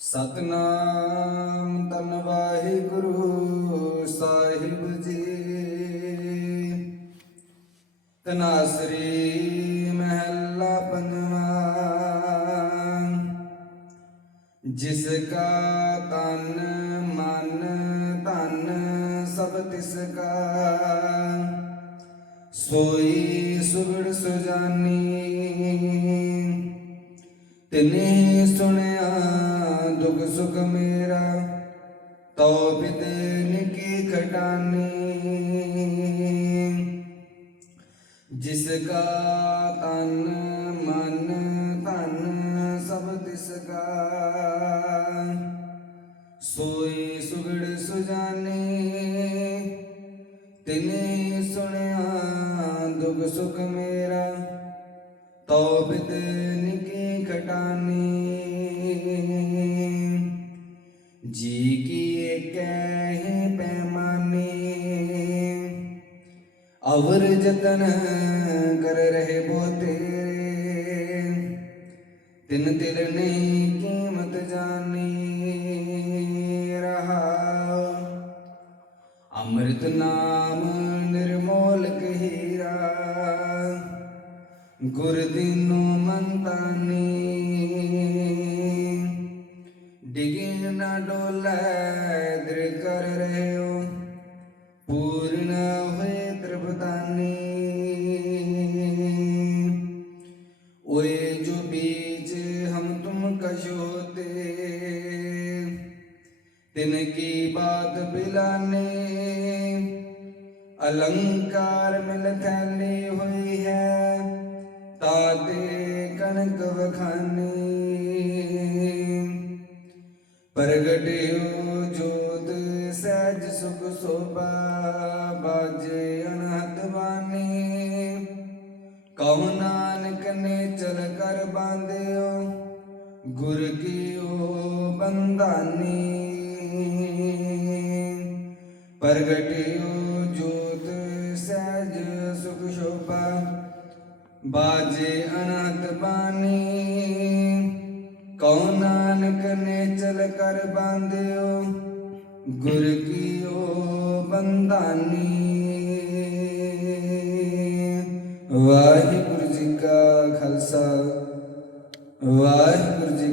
ਸਤਨਾਮ ਤਨ ਵਾਹਿਗੁਰੂ ਸਾਹਿਬ ਜੀ। ਤਨਾਸਰੀ ਮਹਿਲਾ ਪੰਜਵਾ, ਜਿਸ ਕਾ ਤਨ ਮਨ ਧਨ ਸਭ ਤਿਸ ਕਾ, ਸੋਈ ਸੁਗੜ ਸੁਜਾਨੀ। ਤਿਨੇ ਸੁਣੇ ਸੁਖ ਮੇਰਾ ਤੋ ਬਿਦ ਕੀ ਖਟਾਨੀ। ਜਿਸ ਕਾ ਤਨ ਮਨ ਤਨ ਸਭ ਤਿਸ ਕਾ, ਸੋਈ ਸੁਗੜ ਸੁਜਾਨੇ। ਤਿਨੇ ਸੁਣਿਆ ਦੁਖ ਸੁਖ ਮੇਰਾ ਤੋ ਬਿਦ ਨਿਕੀ ਖਟਾਨੀ। ਜੀ ਕੀ ਏਕੈ ਪੈਮਾਨੇ ਅਵਰ ਜਤਨ ਕਰ ਰਹੇ ਬੋ ਤੇਰੇ ਤਿਨ ਤਿਲ ਨਹੀਂ ਕੀਮਤ ਜਾਣੀ ਰਹਾ ਅੰਮ੍ਰਿਤ ਨਾਮ ਨਿਰਮੋਲ ਹੀਰਾ ਗੁਰ ਨਾ ਡੋਲੇ ਦ੍ਰਿ ਕਰ ਹੋ ਪੂਰਨ ਹੋਏ ਤ੍ਰਿਪਤਾਨੀ। ਓਏ ਜੋ ਬੀਜ ਹਮ ਤੁਮ ਕਛ ਹੋਤੇ ਤਿਨ ਕੀ ਬਾਤ ਬਿਲਾਨੇ। ਅਲੰਕਾਰ ਮਿਲ ਥੈਲੀ ਹੋਈ ਹੈ ਤਾਤੇ ਕਣਕ ਵਖਾਨੇ। ਪ੍ਰਗਟਿਓ ਜੋਤ ਸਹਿਜ ਸੁਖ ਸੋਭਾ, ਬਾਜੇ ਅਨਹਦ ਬਾਣੀ ਕਹੋ ਨਾਨਕ ਨੇ ਚਲ ਕਰ ਬਾਂਧਿਓ, ਗੁਰ ਕੀਓ ਬੰਧਾਨੀ। ਪ੍ਰਗਟਿਓ ਜੋਤ ਸਹਿਜ ਸੁਖ ਸ਼ੋਭਾ, ਬਾਜੇ ਅਨਹਦ ਬਾਣੀ ਕਉ ਨਾਨਕ ਨੇ ਚਲ ਕਰ ਬਾਂਧਿਓ, ਗੁਰ ਕੀਓ ਬੰਧਾਨੀ। ਵਾਹਿਗੁਰੂ ਜੀ ਕਾ ਖਾਲਸਾ, ਵਾਹਿਗੁਰੂ ਜੀ